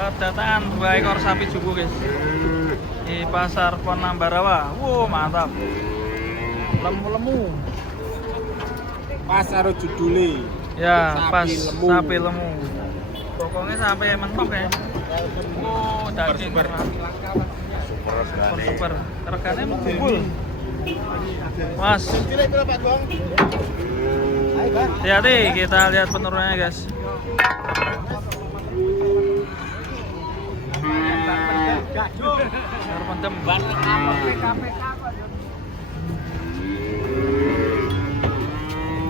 Kedatangan 2 ekor sapi jumbo guys di pasar Penambarawa. Wow, mantap. Lemu-lemu. Pasar judule. Ya, sapi pas lemu. sapi lemu. Pokoknya sampai mentok ya. Wow, daging Super. super. Regane kumpul. Mas. Hati-hati, kita lihat penurunannya guys. Mendem.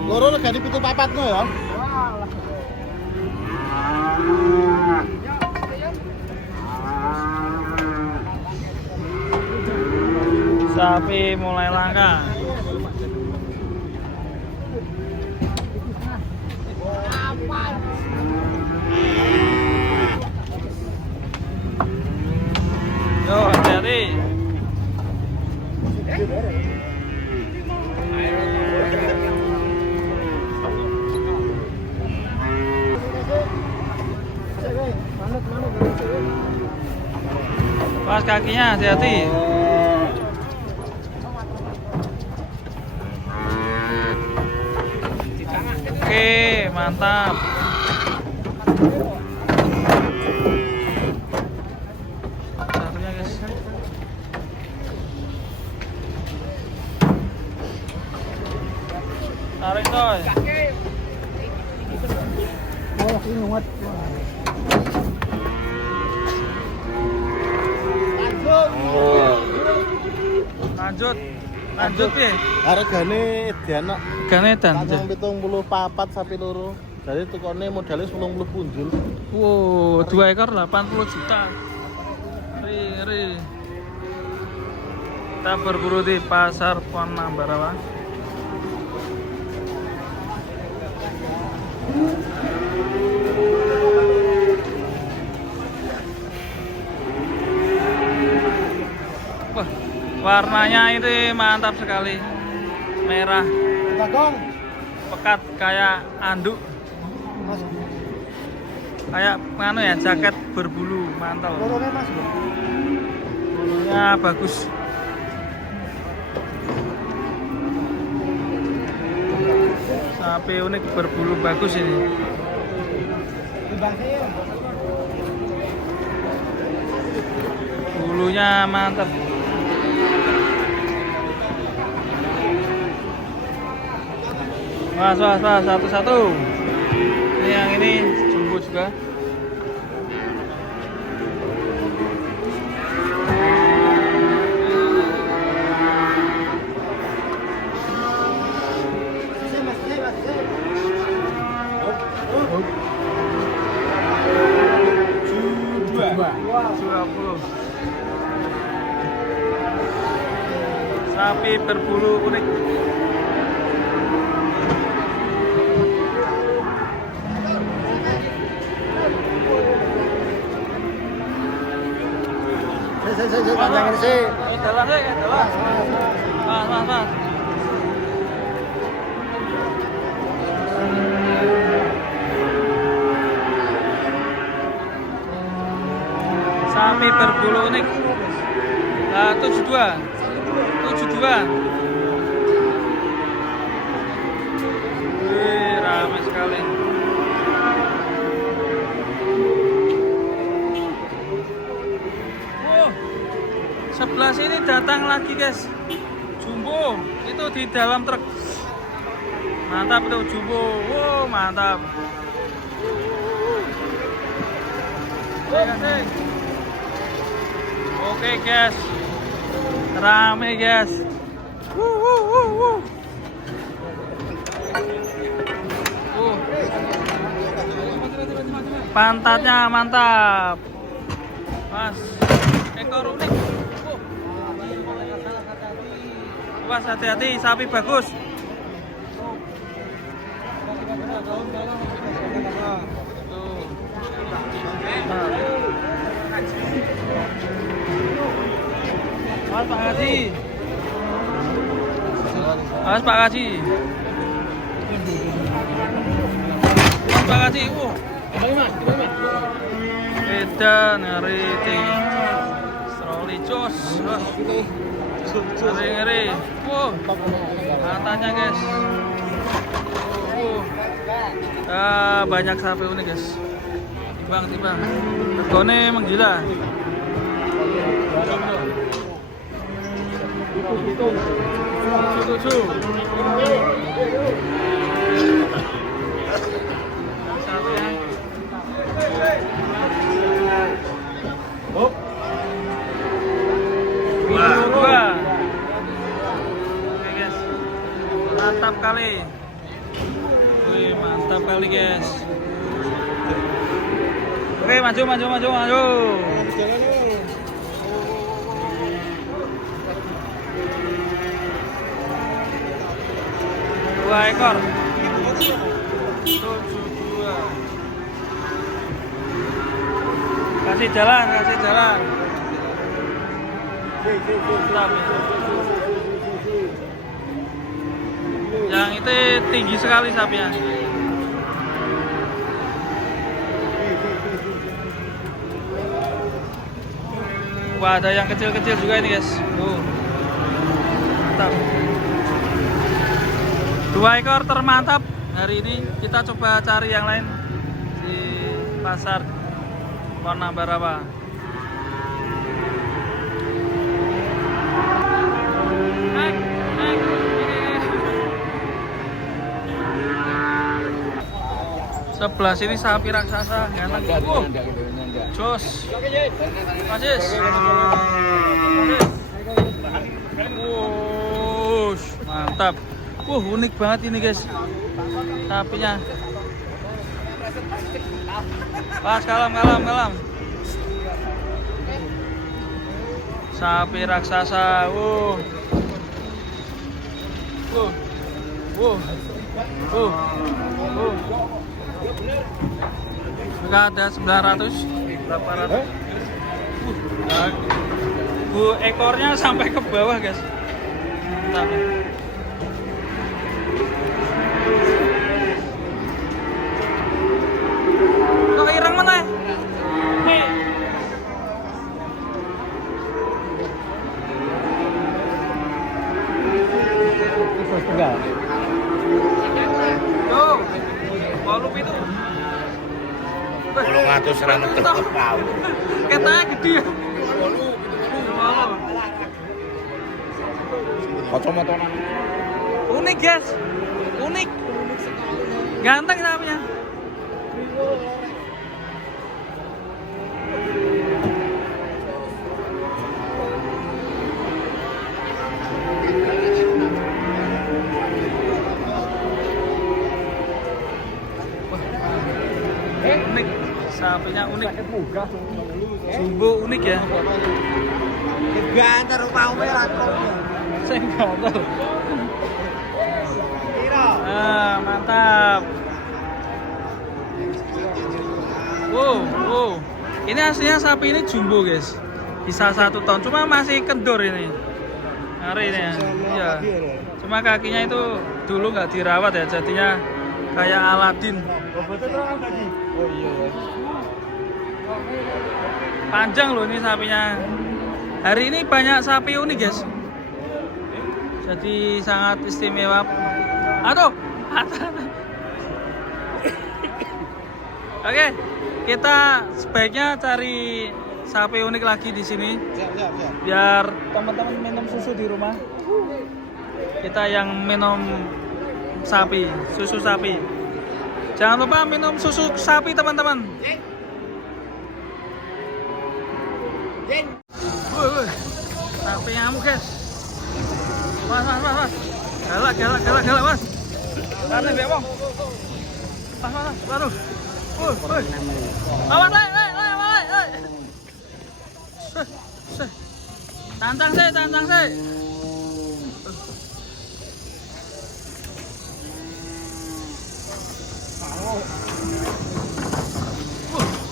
Loro regane 7,4 no ya. Sapi mulai langka. Yo, hati-hati. Pas kakinya, hati-hati. Oke, mantap. Satunya guys. Tarik coy. Lanjut ya. Hargane edan kok. Gane edan. 74 sapi loro. Jadi tukone modalnya 80 punjul. Wow, 2 ekor 80 juta. Ri. Kita berburu di pasar Penambarawa. Wah, warnanya itu mantap sekali. Merah. Pekat kayak anduk. Kayak mana ya, jaket berbulu, mantap. Bulunya bagus. Sapi unik berbulu bagus ini. Bulunya mantap. Mas, satu-satu. Ini yang ini jumbo juga. Sapi berbulu unik. Panjangin sih. Jalan deh, jalan. Mas. Sapi berbulu unik. 72. Wih, ramai sekali. Sebelah sini datang lagi guys, jumbo itu di dalam truk. Mantap tuh jumbo, wow mantap. Oke guys, rame guys. Pantatnya mantap, mas. Ekor unik. Awas, hati-hati, sapi bagus. Awas Pak Haji. Awas Pak Haji. Awas Pak Haji. Kembali mas. edan ngeri stroli jos. Ngeri. Matanya guys. Banyak sapi unik guys. Timbang. Regane menggila. Tujuh. Dua. Oke guys, mantap kali. Wih, mantap kali guys. Oke, maju. Dua ekor. 72. Kasih jalan. Yang itu tinggi sekali sapinya. Wah, ada yang kecil-kecil juga ini guys. Mantap. 2 ekor termantap hari ini. Kita coba cari yang lain di pasar warna berapa. Sebelah sini sapi raksasa ganteng. Jos. Majis. Mantap. Unik banget ini guys. Sapinya. Pas kalam. Sapi raksasa. Enggak ada 900 berapa ratus. Ekornya sampai ke bawah guys. Mantap. Kok ireng mana? Nih. Enggak. Tuh. Volume itu. 800 rand tetep pau. Ketanya gede ya. Kacamatonan. Unik guys. Unik. Ganteng namanya. Unik, sapinya unik. Jumbo unik ya. Gantar mau merah kok. Saya nggak tahu. Mantap. Wow. Ini aslinya sapi ini jumbo guys. Bisa 1 ton, cuma masih kendor ini. Hari ini ya. Iya. Cuma kakinya itu dulu nggak dirawat ya, jadinya kayak Aladin. Oh iya. Panjang loh ini sapinya. Hari ini banyak sapi unik guys. Jadi sangat istimewa. Aduh. Oke, kita sebaiknya cari sapi unik lagi di sini. Siap. Biar teman-teman minum susu di rumah. Kita yang minum sapi, susu sapi. Jangan lupa minum susu sapi teman-teman. Sapi nyamuk guys. Mas. Galak mas. Aneh be bang. Mas. Waduh. Awas, Tantang saya.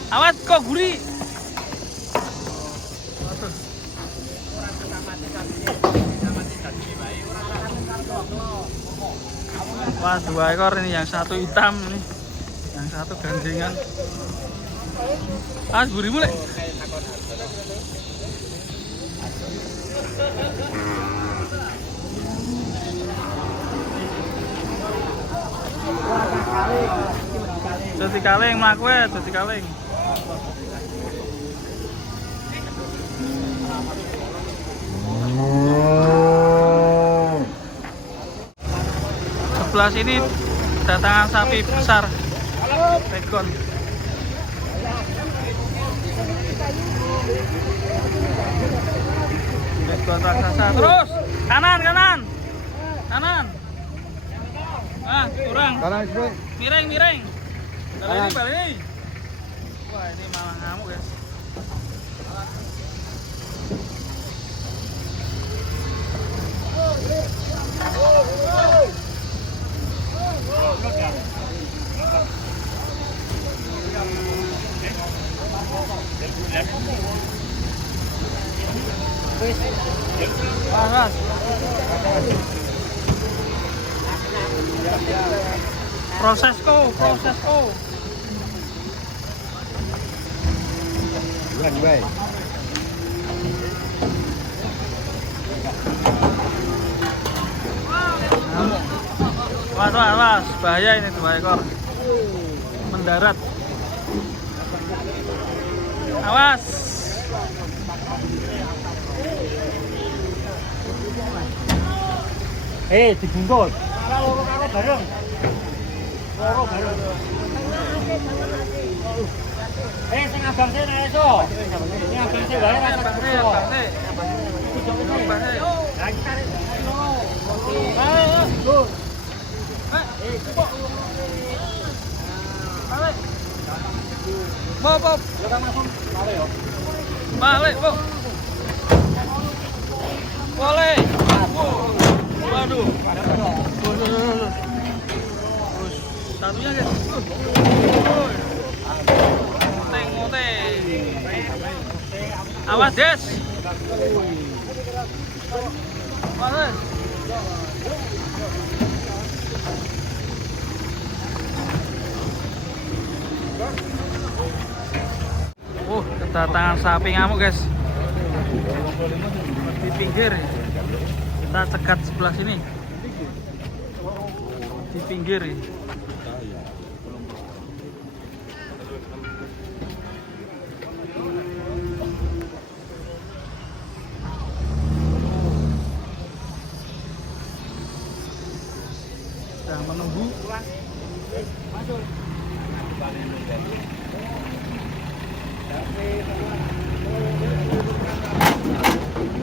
Awas kok gurih. Wah, 2 ekor ini, yang satu hitam nih, yang satu gandengan. Ah, 10.000 lek. Jadi kaleng mlaku ya, jadi kaleng. Sebelah sini datangan sapi besar, pegon. Pegon raksasa. Terus kanan. Ah, kurang. Kanan bro. Miring. Balik ini. Wah, ini malah ngamuk, guys. Panas. Prosesku. Bukan baik. Awas, bahaya ini 2 ekor. Mendarat. Awas. Dibungkus. Loro bareng. Sing abang sih nek iso. Sing abang sih wae ra tak iso. Lagi tarik. Balik. Bob. Balik, Bob. Boleh. Waduh. Satunya, guys. Moteng. Awas, Des. Awas. Kedatangan sapi ngamuk, guys. Di pinggir. Kita cegat sebelah sini. Di pinggir. Sedang menunggu.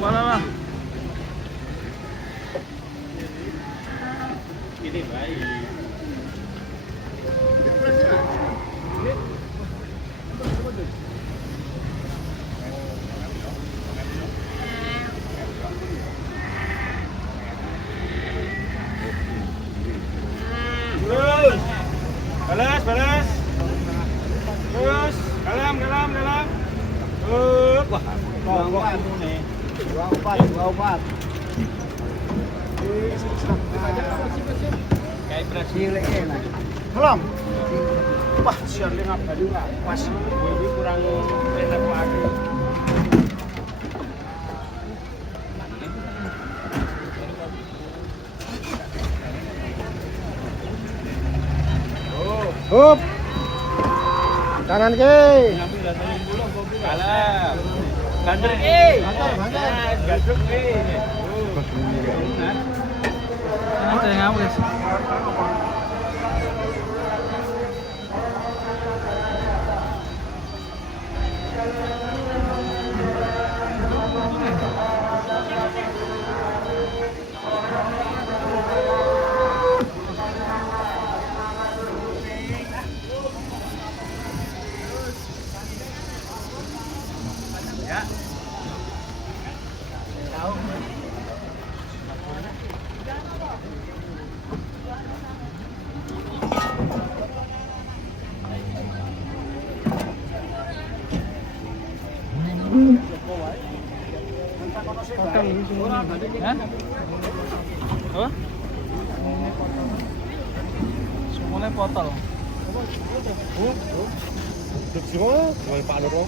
Walah. Ini baik. Balas. Terus, dalam. Wah, nih. 24. Kayak Brasil enak. Belum. Wah, siang lengap tadi enggak. Pas ini kurang enak lagi. Hup. Kanan ke. Kalah. Banter Gaduk Ada yang ngamuk, guys. Apa? Semuanya potol. Duduk semua, jual Pak Nuro.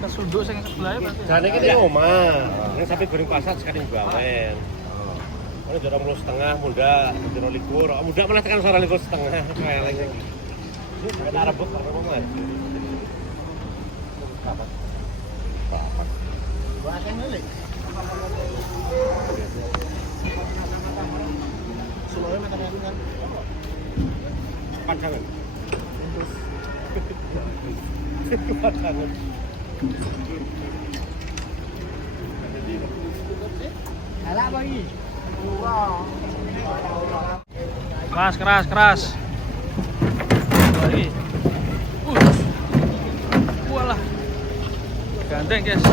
Kesunduk sing sebelah ya berarti. Jane iki di omah. Nek sapi goreng pasar sekali gawen. Ono jorong 2,5 muda, 2,2. Muda malah tekan 2,5 keleleng iki. Ini sampe tak rebut karo omah. Gua akan ngelik. Suluwe meter kan. Panjangan. Panjangan. Ala bagi. Keras. Lagi. Walah. Gandeng, guys.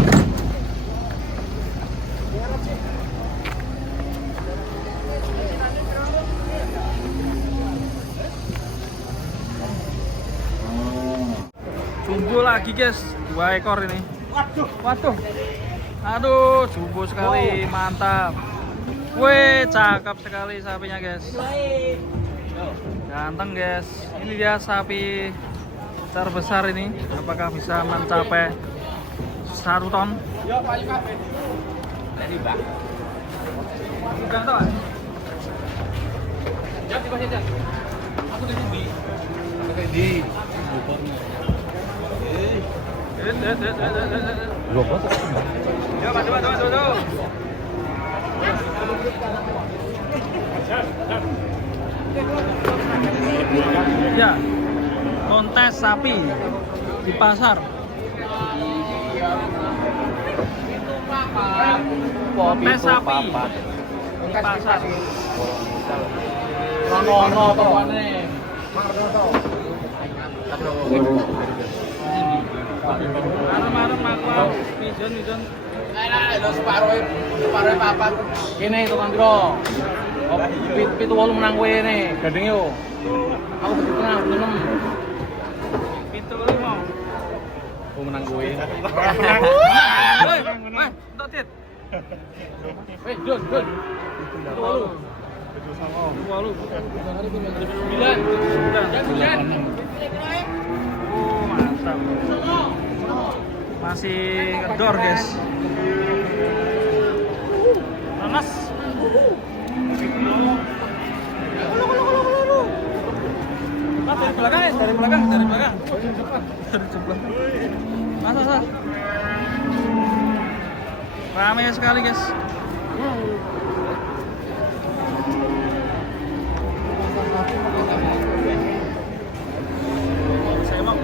Jumbo lagi, guys. 2 ekor ini. Waduh. Aduh, jumbo sekali, mantap. Wih, cakep sekali sapinya, guys. Ganteng, guys. Ini dia sapi terbesar ini. Apakah bisa mencapai 1 ton? Bukan tahu. Aku di. Ya, bantu. Ya, kontes sapi di pasar. Kontes sapi di pasar. Ono pokoknya. Marem aku pijon. Lho separuh papat. Kene tukang piro? Oh, 7-8 menang kowe ne, gandeng yo. Aku di tengah 6. 7-5. Aku menang kowe. Woi, entuk tit. Dun. 9. Oh, mantap. Masih ngedor, guys. Panas. Dari belakang. Dari sebelah. Masa. Ramai sekali, guys. Saya mau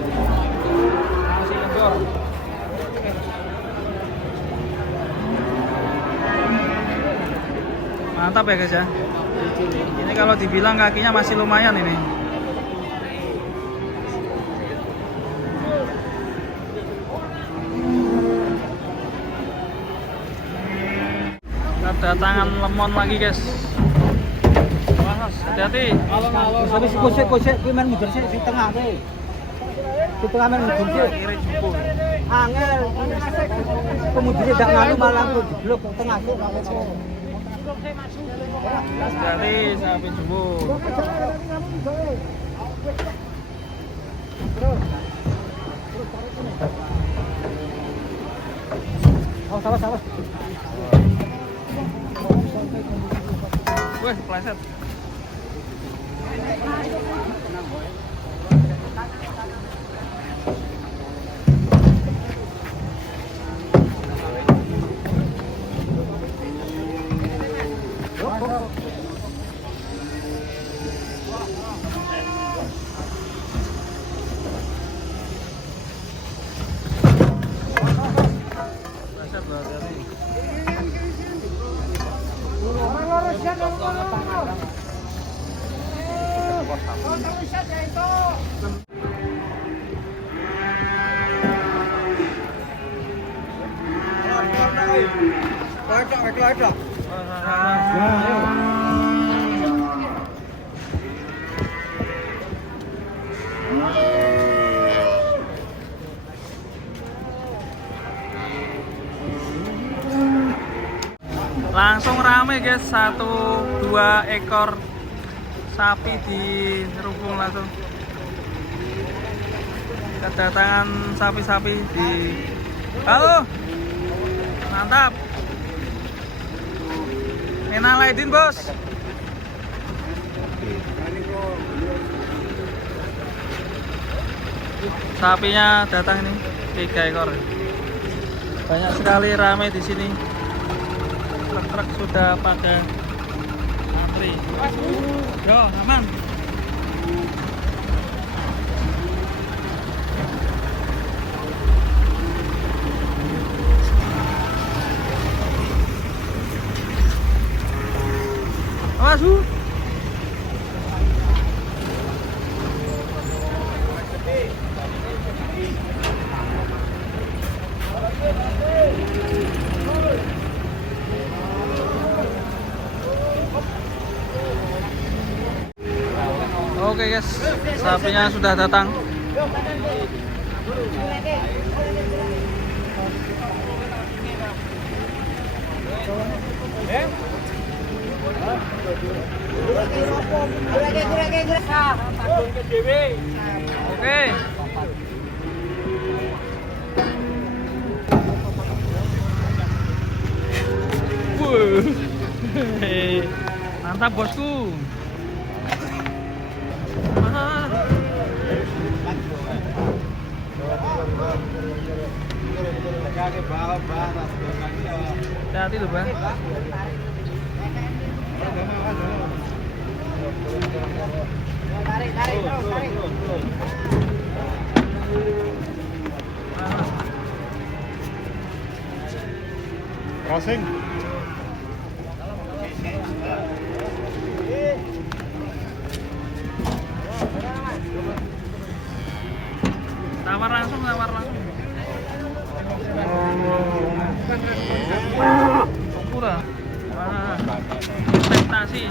masih ngedor. Mantap ya, guys ya. Ini kalau dibilang kakinya masih lumayan ini. Kedatangan lemon lagi, guys. Wah, hati-hati. Tapi kosek kuwi men mundur sik di tengah kowe. Di tengah men mundur sik. Kiri jumbo. Angel. Kemudian dak ngalu malah blok tengah sik. Hati-hati sapi jumbo. Oh, salah. Wih, pleset. Pleset, hati-hati. Langsung rame, guys. 1-2 ekor sapi di rukung langsung. Kedatangan sapi-sapi di halo, mantap. Minal aidin bos. Sapinya datang ini 3 ekor. Banyak sekali ramai di sini. Truk-truk sudah pada antri. Yo, aman. Awas, Oke guys, sapinya sudah datang. Oke. Mantap bosku. Hati-hati loh bang. Tarik, terus tarik. Crossing. Tawar langsung. Pura. Investasi.